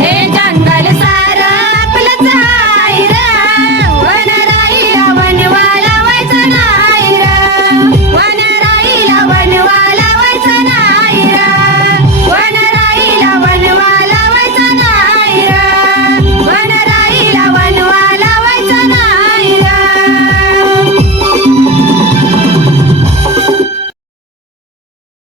हे जंगल सा